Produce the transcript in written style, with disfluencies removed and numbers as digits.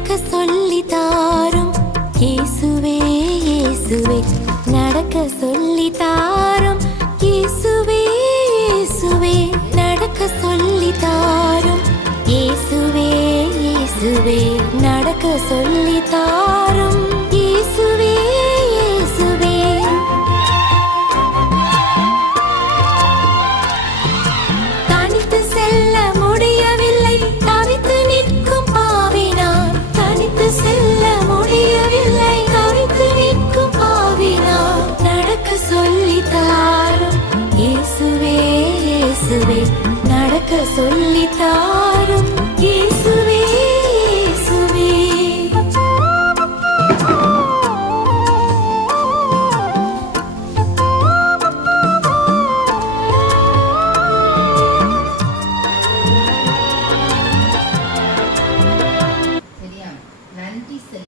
நடக்க சொல்லி தாரும் இயேசுவே இயேசுவே, நடக்க சொல்லி தாரும் இயேசுவே இயேசுவே, நடக்க சொல்லி தாரும் இயேசுவே இயேசுவே, நடக்க சொல்லி தாரும் இயேசுவே இயேசுவே. தனித்து செல்ல முடியவில்லை, தவித்து நிற்கும் பாவினான். தனித்து செல்ல முடியவில்லை, தவித்து நிற்கும் பாவினான். நடக்க சொல்லி தாரும் இயேசுவே இயேசுவே, நடக்க சொல்லி தாரும் இயேசுவே இயேசுவே. சரியா? நன்றி.